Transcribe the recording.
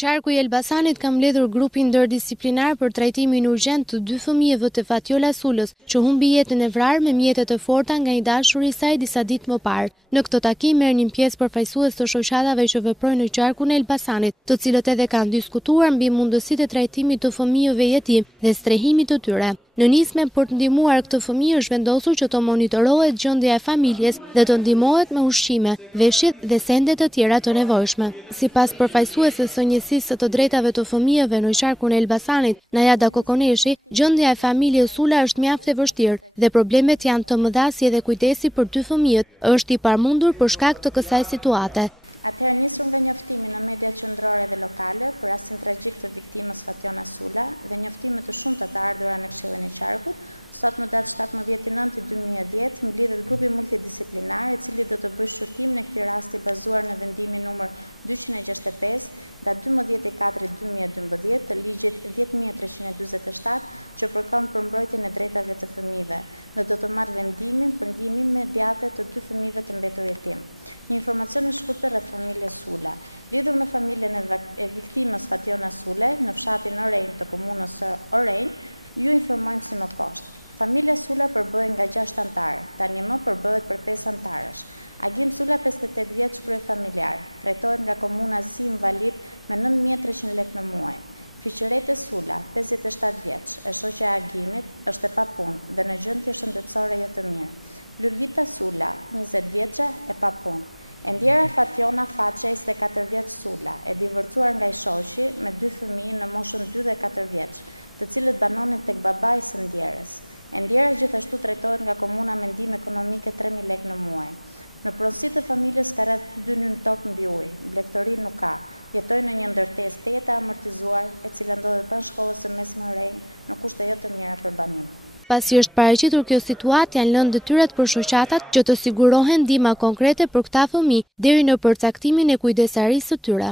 Qarku i Elbasanit ka mbledhur grupin ndërdisiplinar për trajtimin urgjent të 2 fëmijëve të Fatjola Sulës, që humbi jetën e vrarë me mjete të forta nga i dashuri i saj disa ditë më parë. Në këtë takim merrnin pjesë përfaqësues të shoqatave që veprojnë në qarkun e Elbasanit, të cilët edhe kanë diskutuar mbi mundësitë e trajtimit të fëmijëve jetim dhe strehimit të tyre. Në nisme për të ndihmuar këtë fëmijë është vendosur që të monitorohet gjendja e familjes dhe të ndihmohet me ushqime, veshje dhe sende të tjera të nevojshme. Sipas përfaqësueses së njësisë të drejtave të fëmijëve në qarkun e Elbasanit, Najada Kokoneshi, gjendja e familjes Sula është mjaft e vështirë dhe problemet janë të mëdha si edhe kujdesi për 2 fëmijët është i pamundur për shkak të kësaj situate. Atëherë nisur nga njoftimi në mediat qendrore dhe lokale për rastin tragjik të viktimës Fatjona Sula dhe njoftime të shumta të ardhura në Këshillin e Qarkut, sot në datë 17/9/2010 mblidhet grupi multidisiplinar i cili do të bëjë shqyrtim në këtij rasti bazuar në vendimin numër 265 datë 12/4/2012 të ligjit 10.347 që përkon për mbrojtjen e drejtave të fëmijëve dhe do të marrë vendimin për ndihmën imediate të 2 fëmijëve të mbetur jetim. Një informacion i shkurtër rreth familjes Sula. Lidhur me familjen e viktimës Fatjona Sule në fshatin Orenj të komunës së Orenj, ju informojmë si më poshtë. Familja Sula përbëhet nga 6 antarë, tani më përbëhet për 5 antarësh. Agim Sula, 58 vjeç, kryefamiljar, trajtohet nga komuna Zi invalid me 9.300 lekë në muaj. Fiqërete Sula, 57 vjeç, e shoqja e Agimit, është e papunë dhe në gjendje shëndetësore jo të mirë. Lulita Sula, 20 vjeçe, e papunë. Endjera Fatjona Faqe, 24 vjeç Sula, e divorcuar nga i shoqi me 2 fëmijë në moshën 2 dhe 4 vjeç, të cilët banonin tek babai së ndjerës. Endjera gjithashtu trajtohet nga komuna me ndihmë ekonomike 3.000 lekë në muaj. Në pronësi të familjes ka rreth 2 dynim tokë mbi ujë, blegtori nuk ka. Jetojnë në një ndërtesë të jetë amortizuar, e cila ndodhet pranë shkollës së mesme Orenj, në kushte jo të mira për banim. Pasi është paraqitur kjo situatë, janë lënë detyrat për shoqatat që të sigurohen ndihma konkrete për këta fëmijë deri në përcaktimin e kujdesarisë së tyre.